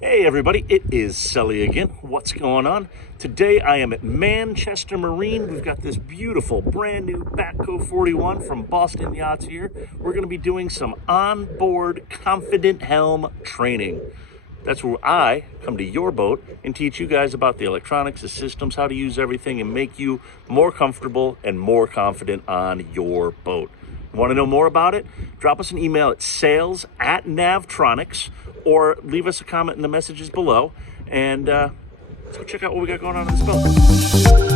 Hey everybody, it is Sully again. What's going on? Today I am at Manchester Marine. We've got this beautiful brand new Backcove 41 from Boston Yachts here. We're going to be doing some onboard Confident Helm training. That's where I come to your boat and teach you guys about the electronics, the systems, how to use everything, and make you more comfortable and more confident on your boat. Want to know more about it? Drop us an email at sales@Navtronics or leave us a comment in the messages below, and let's go check out what we got going on in this boat.